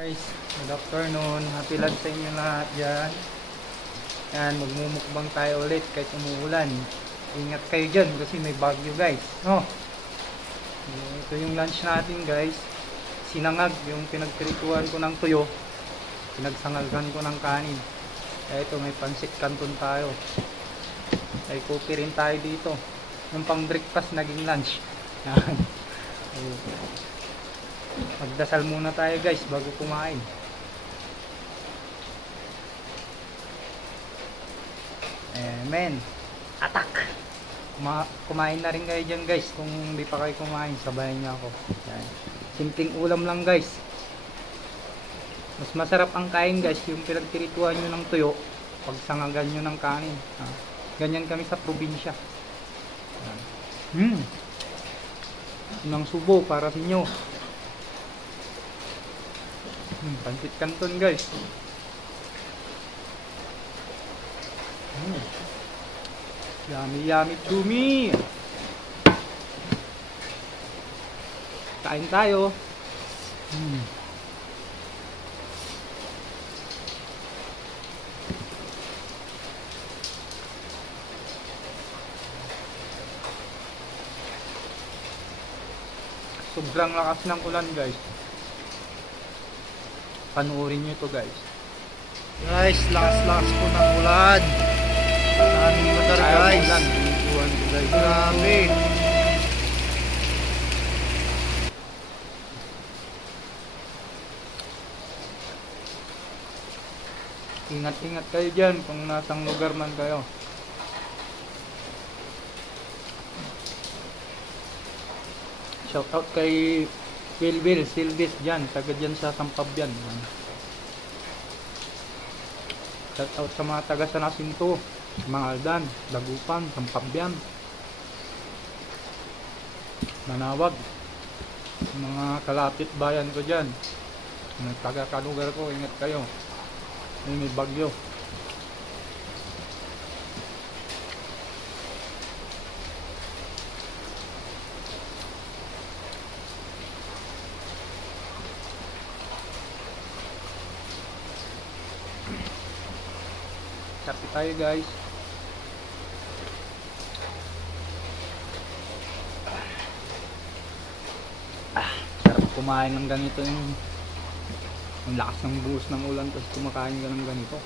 Guys, good afternoon. Happy lunch sa inyo lahat dyan. Yan, magmumukbang tayo ulit kahit umuulan. Ingat kayo dyan kasi may bagyo guys. No? Ito yung lunch natin guys. Sinangag yung pinagprituan ko ng tuyo. Pinagsangalgan ko ng kanin. Ito may pansit canton tayo. May coffee rin tayo dito. Yung pang breakfast naging lunch. Yan. Magdasal muna tayo guys bago kumain. Amen. Atak! Kumain na rin kayo dyan guys. Kung hindi pa kayo kumain, sabayan niyo ako. Yan. Simpleng ulam lang guys. Mas masarap ang kain guys yung pinagtirituan nyo ng tuyo, pagsangagan nyo ng kanin. Ganyan kami sa probinsya. Unang subo para sa inyo. Pansit canton guys. Yummy yummy chumi. Kain tayo. Sobrang lakas ng ulan guys. Panuorin nyo ito guys. Guys, lakas-lakas po ng ulan. Daming madar guys. Grabe. Ingat-ingat kayo dyan kung nasang lugar man kayo. Shout out kay Wilbil Silvis dyan, taga dyan sa Sampabyan. Shout out sa mga taga sa Nasinto, mga Aldan, Dagupan, Sampabyan, Manawag, mga kalapit bayan ko dyan, mga taga kalugar ko, ingat kayo. May bagyo. Happy tayo guys. Sarap kumain ng ganito yung lakas ng buhos ng ulan tapos kumakain ka ng ganito.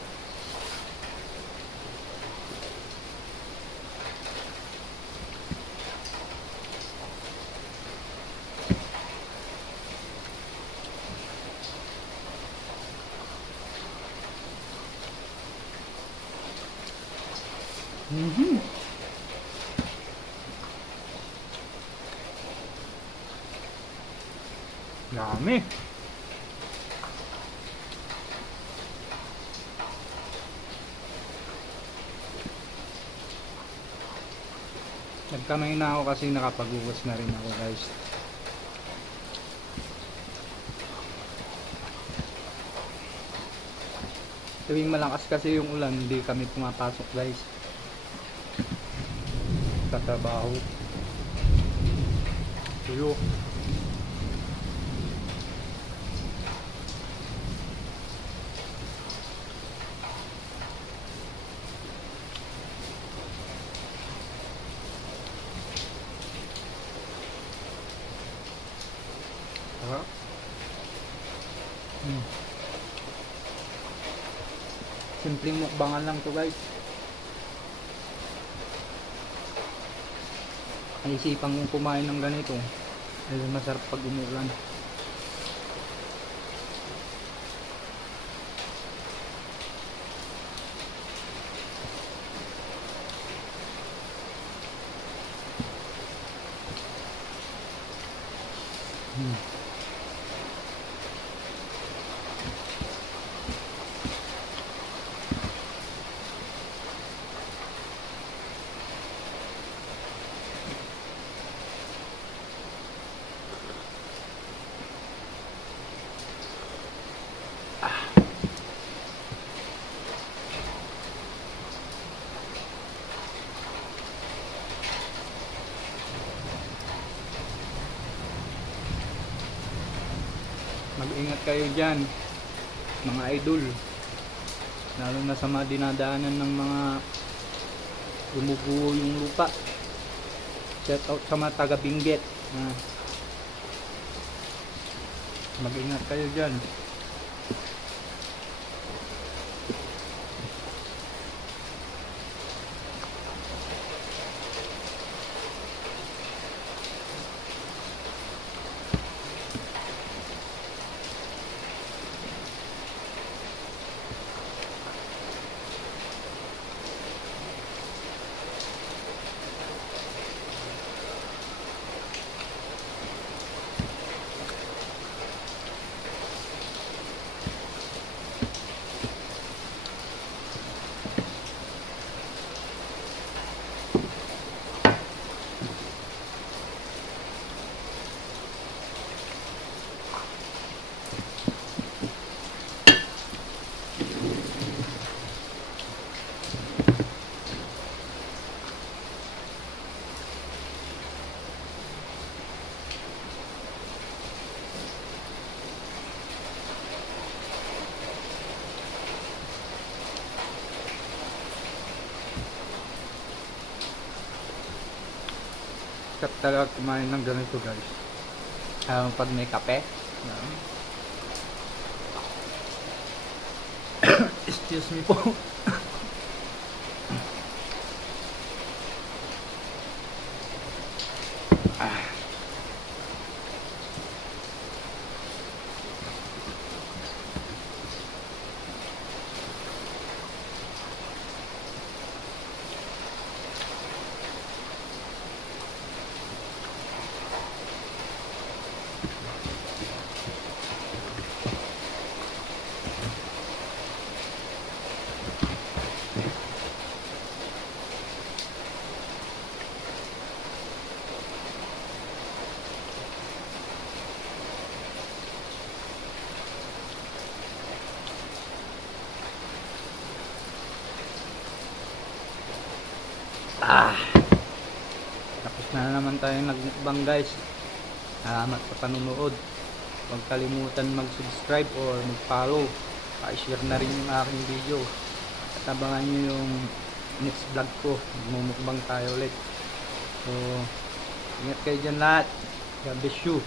Dami. Nagkamay na ako kasi nakapag-uwas na rin ako guys. Tuwing malakas kasi yung ulan, hindi kami pumapasok guys. Sa trabaho. Tuyo. Simpleng mukbangan lang to guys. Naisipan kong kumain ng ganito dahil masarap pag umulan. Mag-ingat kayo dyan. mga idol, lalo na sa mga dinadaanan ng mga gumuguho yung lupa. Shout out sa mga taga Benguet. Mag-ingat kayo dyan. Sarap talaga kumain ng ganito guys. Pag may kape. Excuse me po. Tapos na naman tayo nagmukbang guys. Salamat sa panunood. Huwag kalimutan mag-subscribe or mag-follow. Pa-share na rin yung aking video. At abangan nyo yung next vlog ko. Magmumukbang tayo ulit. So, ingat kayo dyan lahat. God bless you.